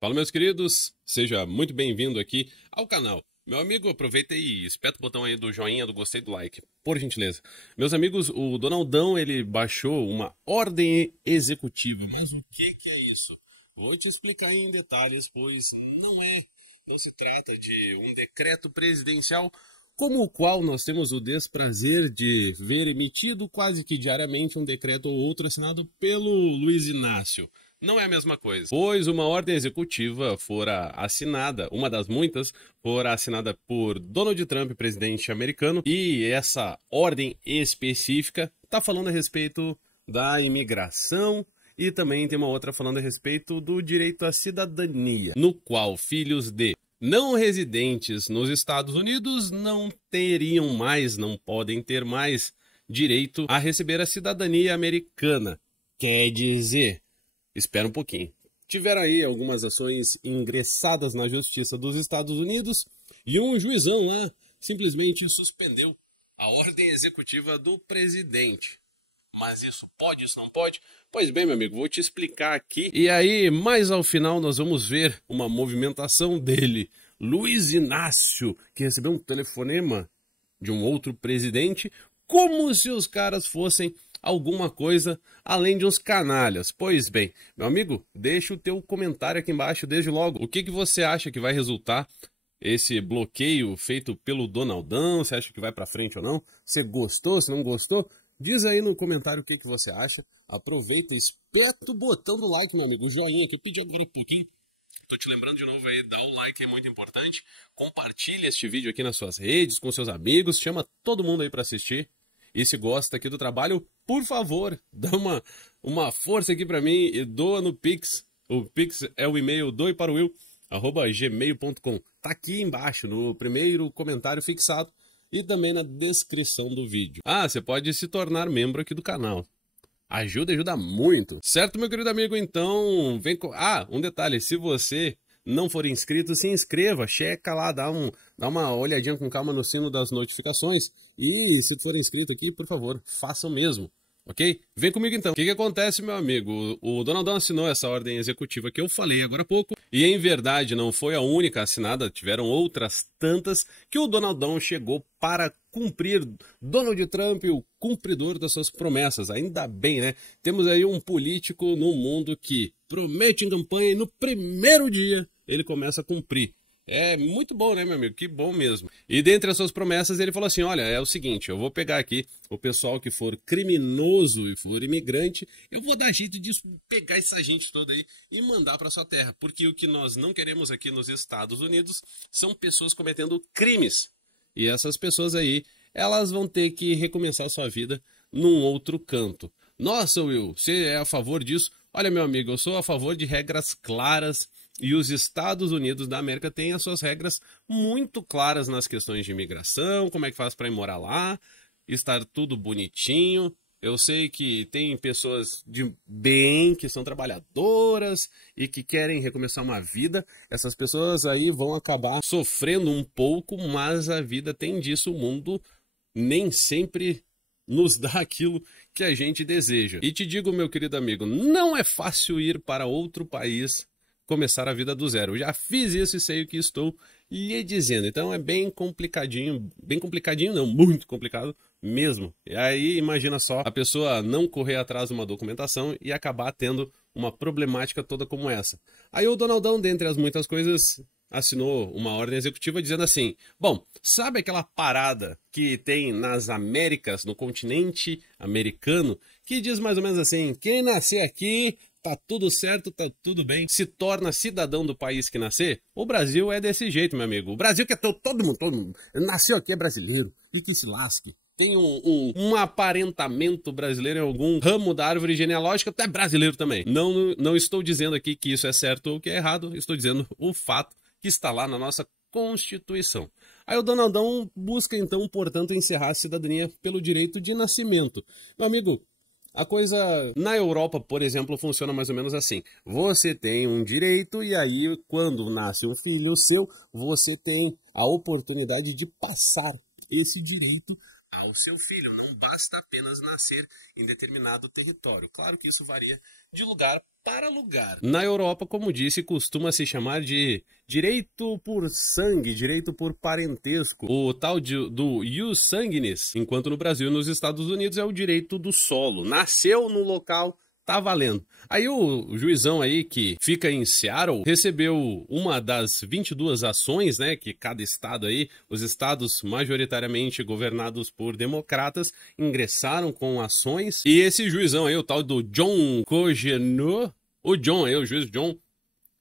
Fala, meus queridos, seja muito bem-vindo aqui ao canal. Meu amigo, aproveita e espeta o botão aí do joinha, do gostei, do like, por gentileza. Meus amigos, o Donaldão, ele baixou uma ordem executiva. Mas o que é isso? Vou te explicar em detalhes, pois não se trata de um decreto presidencial como o qual nós temos o desprazer de ver emitido quase que diariamente um decreto ou outro assinado pelo Luiz Inácio. Não é a mesma coisa, pois uma ordem executiva fora assinada, uma das muitas, fora assinada por Donald Trump, presidente americano, e essa ordem específica está falando a respeito da imigração e também tem uma outra falando a respeito do direito à cidadania, no qual filhos de não residentes nos Estados Unidos não teriam mais, não podem ter mais direito a receber a cidadania americana. Quer dizer, espera um pouquinho. Tiveram aí algumas ações ingressadas na Justiça dos Estados Unidos e um juizão lá simplesmente suspendeu a ordem executiva do presidente. Mas isso pode, isso não pode? Pois bem, meu amigo, vou te explicar aqui. E aí, mais ao final, nós vamos ver uma movimentação dele, Luiz Inácio, que recebeu um telefonema de um outro presidente, como se os caras fossem alguma coisa além de uns canalhas. Pois bem, meu amigo, deixa o teu comentário aqui embaixo desde logo. O que você acha que vai resultar esse bloqueio feito pelo Donaldão? Você acha que vai pra frente ou não? Você gostou? Se não gostou? Diz aí no comentário o que você acha. Aproveita, espeta o botão do like, meu amigo. O joinha que eu pedi agora um pouquinho. Tô te lembrando de novo aí, dá o like, é muito importante. Compartilha este vídeo aqui nas suas redes, com seus amigos. Chama todo mundo aí pra assistir. E se gosta aqui do trabalho, por favor, dá uma força aqui pra mim e doa no Pix. O Pix é o e-mail doiparoil@gmail.com. Tá aqui embaixo, no primeiro comentário fixado. E também na descrição do vídeo. Ah, você pode se tornar membro aqui do canal. Ajuda muito. Certo, meu querido amigo? Então, vem com... Ah, um detalhe. Se você não for inscrito, se inscreva. Checa lá, dá uma olhadinha com calma no sino das notificações. E se for inscrito aqui, por favor, faça o mesmo. Ok? Vem comigo então. O que acontece, meu amigo? O Donaldão assinou essa ordem executiva que eu falei agora há pouco. E em verdade não foi a única assinada, tiveram outras tantas que o Donaldão chegou para cumprir. Donald Trump, o cumpridor das suas promessas. Ainda bem, né? Temos aí um político no mundo que promete em campanha e no primeiro dia ele começa a cumprir. É muito bom, né, meu amigo? Que bom mesmo. E dentre as suas promessas, ele falou assim, olha, é o seguinte, eu vou pegar aqui o pessoal que for criminoso e for imigrante, eu vou dar jeito de pegar essa gente toda aí e mandar para sua terra. Porque o que nós não queremos aqui nos Estados Unidos são pessoas cometendo crimes. E essas pessoas aí, elas vão ter que recomeçar sua vida num outro canto. Nossa, Will, você é a favor disso? Olha, meu amigo, eu sou a favor de regras claras. E os Estados Unidos da América têm as suas regras muito claras nas questões de imigração, como é que faz para ir morar lá, estar tudo bonitinho. Eu sei que tem pessoas de bem, que são trabalhadoras e que querem recomeçar uma vida. Essas pessoas aí vão acabar sofrendo um pouco, mas a vida tem disso, o mundo nem sempre nos dá aquilo que a gente deseja. E te digo, meu querido amigo, não é fácil ir para outro país começar a vida do zero. Eu já fiz isso e sei o que estou lhe dizendo. Então é bem complicadinho não, muito complicado mesmo. E aí imagina só a pessoa não correr atrás de uma documentação e acabar tendo uma problemática toda como essa. Aí o Donaldão, dentre as muitas coisas, assinou uma ordem executiva dizendo assim, bom, sabe aquela parada que tem nas Américas, no continente americano, que diz mais ou menos assim, quem nascer aqui tá tudo certo, tá tudo bem, se torna cidadão do país que nascer? O Brasil é desse jeito, meu amigo. O Brasil que é todo mundo nasceu aqui é brasileiro, e que se lasque. Tem um aparentamento brasileiro em algum ramo da árvore genealógica, tu é brasileiro também. Não estou dizendo aqui que isso é certo ou que é errado, estou dizendo o fato que está lá na nossa Constituição. Aí o Donaldão busca então, portanto, encerrar a cidadania pelo direito de nascimento. Meu amigo, a coisa na Europa, por exemplo, funciona mais ou menos assim. Você tem um direito e aí quando nasce um filho seu, você tem a oportunidade de passar esse direito ao seu filho. Não basta apenas nascer em determinado território. Claro que isso varia de lugar para lugar. Na Europa, como disse, costuma se chamar de direito por sangue, direito por parentesco, o tal do ius sanguinis, enquanto no Brasil e nos Estados Unidos é o direito do solo. Nasceu no local, tá valendo. Aí o juizão aí que fica em Seattle recebeu uma das 22 ações, né, que cada estado aí, os estados majoritariamente governados por democratas, ingressaram com ações. E esse juizão aí, o tal do John Cogeneau, o John aí, o juiz John,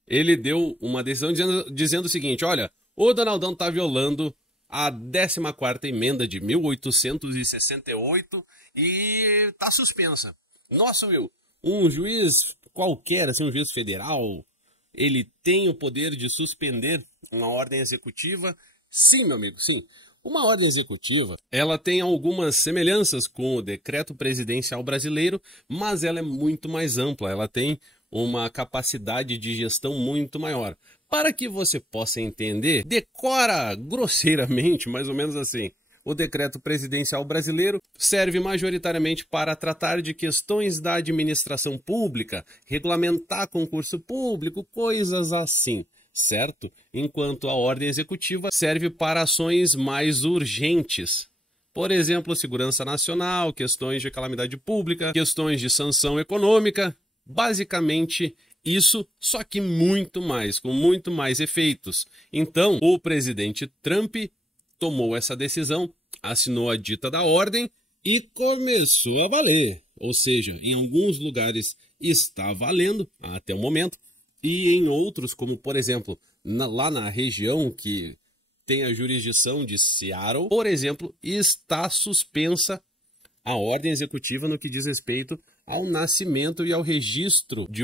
ele deu uma decisão dizendo o seguinte: olha, o Donaldão tá violando a 14ª emenda de 1868 e tá suspensa. Nossa, Will, um juiz qualquer, assim, um juiz federal, ele tem o poder de suspender uma ordem executiva? Sim, meu amigo, sim. Uma ordem executiva, ela tem algumas semelhanças com o decreto presidencial brasileiro, mas ela é muito mais ampla, ela tem uma capacidade de gestão muito maior. Para que você possa entender, decora grosseiramente, mais ou menos assim. O decreto presidencial brasileiro serve majoritariamente para tratar de questões da administração pública, regulamentar concurso público, coisas assim, certo? Enquanto a ordem executiva serve para ações mais urgentes. Por exemplo, segurança nacional, questões de calamidade pública, questões de sanção econômica. Basicamente isso, só que muito mais, com muito mais efeitos. Então, o presidente Trump tomou essa decisão, assinou a dita da ordem e começou a valer. Ou seja, em alguns lugares está valendo até o momento e em outros, como por exemplo, lá na região que tem a jurisdição de Seattle, por exemplo, está suspensa a ordem executiva no que diz respeito ao nascimento e ao registro de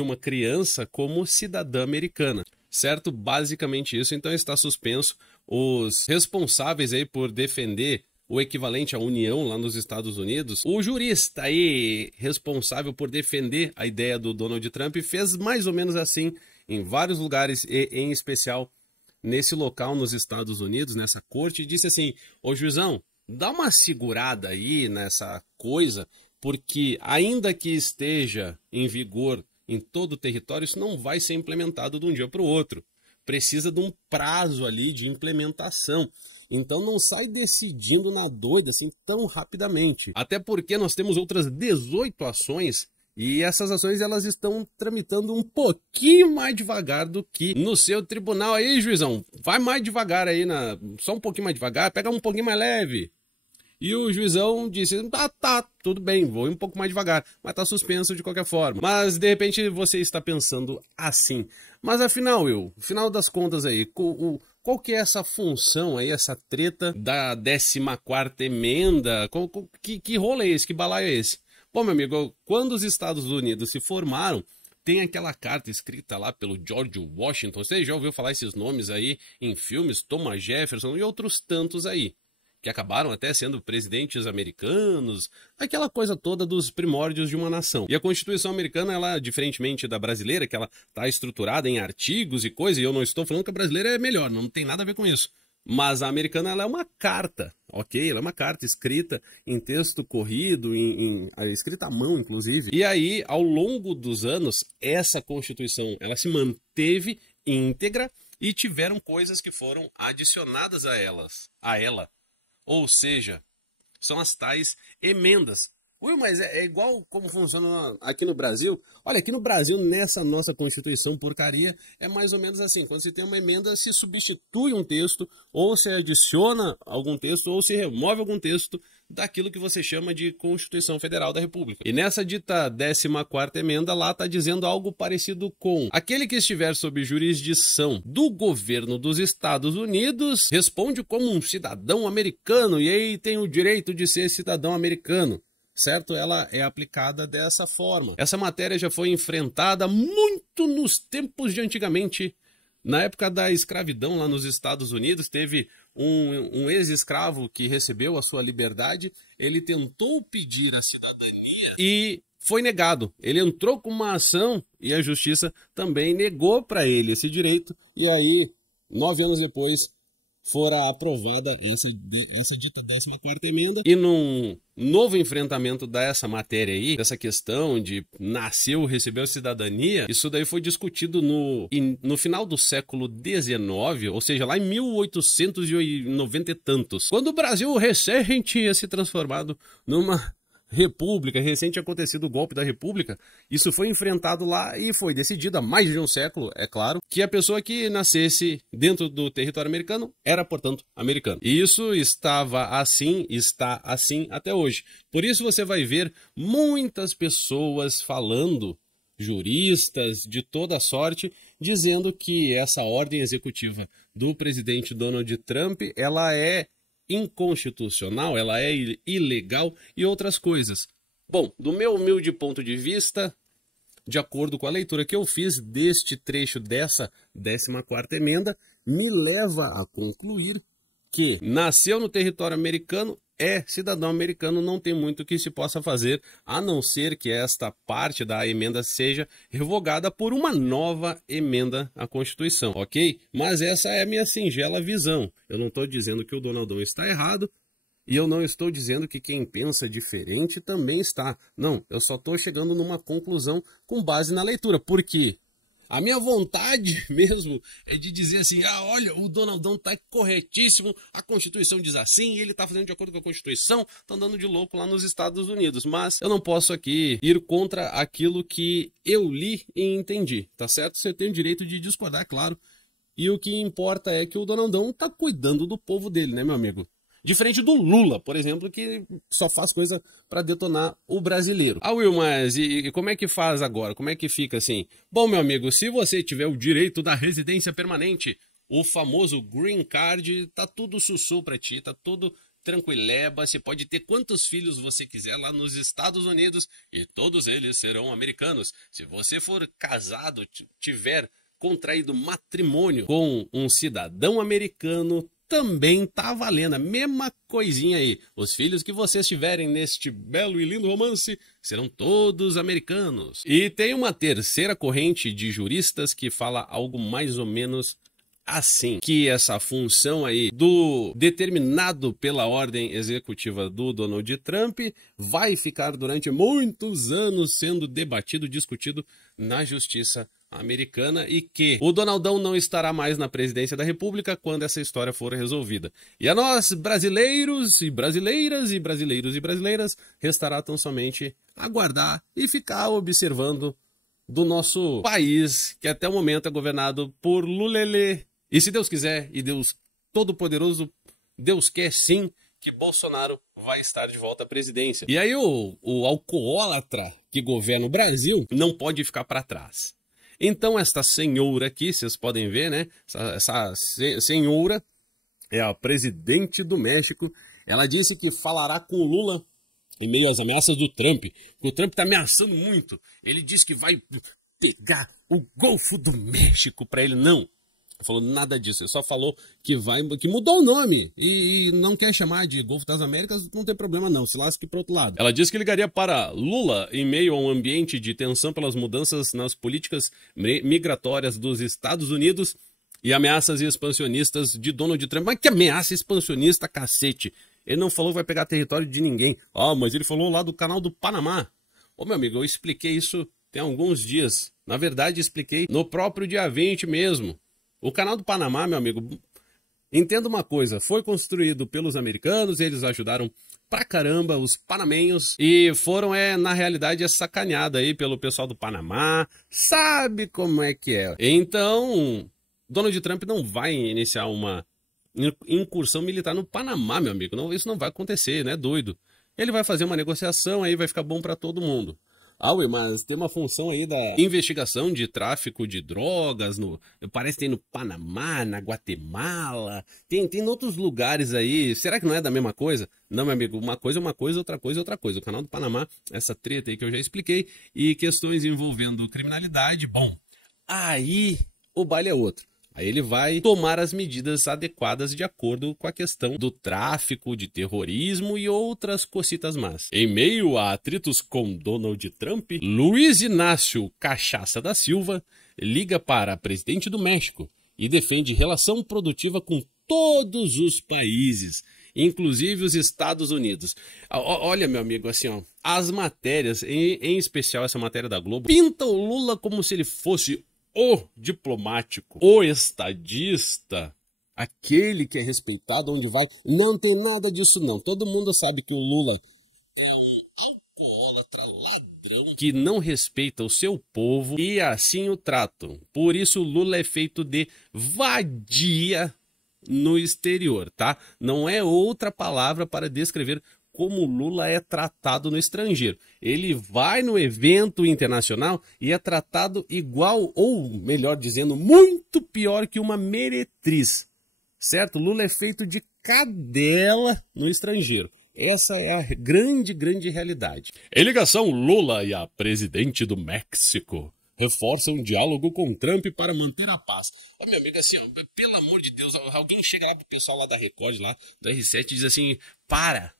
uma criança como cidadã americana. Certo? Basicamente isso. Então está suspenso. Os responsáveis aí por defender o equivalente à União lá nos Estados Unidos, o jurista aí responsável por defender a ideia do Donald Trump fez mais ou menos assim em vários lugares, e em especial nesse local nos Estados Unidos, nessa corte, e disse assim: ô juizão, dá uma segurada aí nessa coisa, porque ainda que esteja em vigor em todo o território, isso não vai ser implementado de um dia para o outro. Precisa de um prazo ali de implementação. Então não sai decidindo na doida assim tão rapidamente. Até porque nós temos outras 18 ações e essas ações elas estão tramitando um pouquinho mais devagar do que no seu tribunal. Aí, juizão, vai mais devagar aí, só um pouquinho mais devagar, pega um pouquinho mais leve. E o juizão disse: tá, tudo bem, vou ir um pouco mais devagar, mas tá suspenso de qualquer forma. Mas de repente você está pensando assim: mas afinal, final das contas aí, qual que é essa função aí, essa treta da 14ª emenda? Que rolo é esse? Que balaio é esse? Bom, meu amigo, quando os Estados Unidos se formaram, tem aquela carta escrita lá pelo George Washington. Você já ouviu falar esses nomes aí em filmes? Thomas Jefferson e outros tantos aí, que acabaram até sendo presidentes americanos, aquela coisa toda dos primórdios de uma nação. E a Constituição americana, ela, diferentemente da brasileira, que ela está estruturada em artigos e coisa, e eu não estou falando que a brasileira é melhor, não tem nada a ver com isso. Mas a americana, ela é uma carta, ok? Ela é uma carta escrita em texto corrido, escrita à mão, inclusive. E aí, ao longo dos anos, essa Constituição, ela se manteve íntegra e tiveram coisas que foram adicionadas a ela. Ou seja, são as tais emendas. Ui, mas é igual como funciona aqui no Brasil? Olha, aqui no Brasil, nessa nossa Constituição porcaria, é mais ou menos assim. Quando se tem uma emenda, se substitui um texto, ou se adiciona algum texto, ou se remove algum texto daquilo que você chama de Constituição Federal da República. E nessa dita 14ª emenda lá está dizendo algo parecido com: aquele que estiver sob jurisdição do governo dos Estados Unidos responde como um cidadão americano e aí tem o direito de ser cidadão americano. Certo? Ela é aplicada dessa forma. Essa matéria já foi enfrentada muito nos tempos de antigamente. Na época da escravidão lá nos Estados Unidos, teve um ex-escravo que recebeu a sua liberdade. Ele tentou pedir a cidadania e foi negado. Ele entrou com uma ação e a justiça também negou para ele esse direito. E aí, 9 anos depois, fora aprovada essa dita 14ª emenda, e num novo enfrentamento dessa matéria aí, dessa questão de nasceu, recebeu cidadania, isso daí foi discutido no final do século XIX, ou seja, lá em 1890 e tantos, quando o Brasil recém tinha se transformado numa república, recém tinha acontecido o golpe da república. Isso foi enfrentado lá e foi decidido há mais de um século, é claro, que a pessoa que nascesse dentro do território americano era, portanto, americano. E isso estava assim, está assim até hoje. Por isso você vai ver muitas pessoas falando, juristas de toda sorte, dizendo que essa ordem executiva do presidente Donald Trump, ela é inconstitucional, ela é ilegal e outras coisas. Bom, do meu humilde ponto de vista, de acordo com a leitura que eu fiz deste trecho dessa 14ª emenda, me leva a concluir que nasceu no território americano, é cidadão americano, não tem muito que se possa fazer, a não ser que esta parte da emenda seja revogada por uma nova emenda à Constituição, ok? Mas essa é a minha singela visão. Eu não estou dizendo que o Donaldão está errado, e eu não estou dizendo que quem pensa diferente também está. Não, eu só estou chegando numa conclusão com base na leitura, porque a minha vontade mesmo é de dizer assim, olha, o Donaldão tá corretíssimo, a Constituição diz assim, ele tá fazendo de acordo com a Constituição, tá andando de louco lá nos Estados Unidos, mas eu não posso aqui ir contra aquilo que eu li e entendi, tá certo? Você tem o direito de discordar, claro, e o que importa é que o Donaldão tá cuidando do povo dele, né, meu amigo? Diferente do Lula, por exemplo, que só faz coisa para detonar o brasileiro. Will, mas e como é que faz agora? Como é que fica assim? Bom, meu amigo, se você tiver o direito da residência permanente, o famoso Green Card, tá tudo sussu pra ti, tá tudo tranquileba, você pode ter quantos filhos você quiser lá nos Estados Unidos e todos eles serão americanos. Se você for casado, tiver contraído matrimônio com um cidadão americano, também tá valendo a mesma coisinha aí. Os filhos que vocês tiverem neste belo e lindo romance serão todos americanos. E tem uma terceira corrente de juristas que fala algo mais ou menos assim, que essa função aí do determinado pela ordem executiva do Donald Trump vai ficar durante muitos anos sendo debatido, discutido na justiça americana e que o Donaldão não estará mais na presidência da República quando essa história for resolvida. E a nós, brasileiros e brasileiras e brasileiros e brasileiras, restará tão somente aguardar e ficar observando do nosso país, que até o momento é governado por Lulele. E se Deus quiser, e Deus Todo-Poderoso, Deus quer sim que Bolsonaro vai estar de volta à presidência. E aí o alcoólatra que governa o Brasil não pode ficar para trás. Então esta senhora aqui, vocês podem ver, né? Essa senhora é a presidente do México. Ela disse que falará com o Lula em meio às ameaças do Trump. O Trump está ameaçando muito. Ele disse que vai pegar o Golfo do México para ele. Não falou nada disso. Ele só falou que mudou o nome e não quer chamar de Golfo das Américas. Não tem problema não, se lasque para outro lado. Ela disse que ligaria para Lula em meio a um ambiente de tensão pelas mudanças nas políticas migratórias dos Estados Unidos e ameaças expansionistas de Donald Trump. Mas que ameaça expansionista, cacete? Ele não falou que vai pegar território de ninguém. Mas ele falou lá do canal do Panamá. Ô, meu amigo, eu expliquei isso tem alguns dias. Na verdade, expliquei no próprio dia 20 mesmo. O canal do Panamá, meu amigo, entenda uma coisa, foi construído pelos americanos, eles ajudaram pra caramba os panamenhos e foram, na realidade, sacaneado aí pelo pessoal do Panamá, sabe como é que é. Então, Donald Trump não vai iniciar uma incursão militar no Panamá, meu amigo, não, isso não vai acontecer, né, doido. Ele vai fazer uma negociação, aí vai ficar bom pra todo mundo. Mas tem uma função aí da investigação de tráfico de drogas, parece que tem no Panamá, na Guatemala, tem em outros lugares aí. Será que não é da mesma coisa? Não, meu amigo, uma coisa é uma coisa, outra coisa é outra coisa. O canal do Panamá, essa treta aí que eu já expliquei, e questões envolvendo criminalidade, bom, aí o baile é outro. Aí ele vai tomar as medidas adequadas de acordo com a questão do tráfico, de terrorismo e outras cocitas más. Em meio a atritos com Donald Trump, Luiz Inácio Cachaça da Silva liga para presidente do México e defende relação produtiva com todos os países, inclusive os Estados Unidos. Olha, meu amigo, assim, ó, as matérias, em especial essa matéria da Globo, pintam o Lula como se ele fosse o diplomático, o estadista, aquele que é respeitado onde vai. Não tem nada disso não. Todo mundo sabe que o Lula é um alcoólatra, ladrão, que não respeita o seu povo e assim o tratam. Por isso o Lula é feito de vadia no exterior, tá? Não é outra palavra para descrever como o Lula é tratado no estrangeiro. Ele vai no evento internacional e é tratado igual, ou melhor dizendo, muito pior que uma meretriz, certo? Lula é feito de cadela no estrangeiro. Essa é a grande realidade. Em ligação, Lula e a presidente do México reforçam um diálogo com Trump para manter a paz. Ó, meu amigo, assim, ó, pelo amor de Deus, alguém chega lá pro pessoal lá da Record, lá do R7 e diz assim,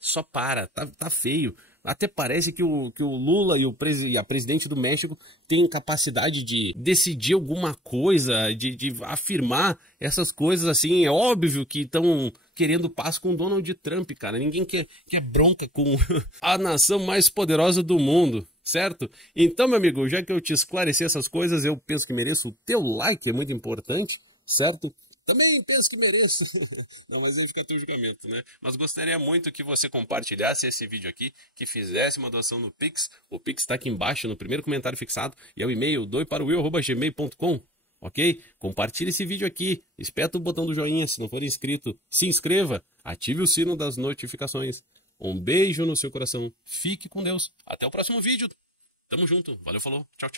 só para, tá feio. Até parece que o Lula e a presidente do México têm capacidade de decidir alguma coisa, de afirmar essas coisas assim. É óbvio que estão querendo paz com Donald Trump, cara. Ninguém quer bronca com a nação mais poderosa do mundo, certo? Então, meu amigo, já que eu te esclareci essas coisas, eu penso que mereço o teu like, é muito importante, certo? Também penso que mereço. Não, mas aí fica teu julgamento, né? Mas gostaria muito que você compartilhasse esse vídeo aqui, que fizesse uma doação no Pix. O Pix está aqui embaixo, no primeiro comentário fixado, e é o e-mail doiparowill@gmail.com, ok? Compartilhe esse vídeo aqui, espeta o botão do joinha, se não for inscrito, se inscreva, ative o sino das notificações. Um beijo no seu coração, fique com Deus. Até o próximo vídeo. Tamo junto, valeu, falou, tchau, tchau.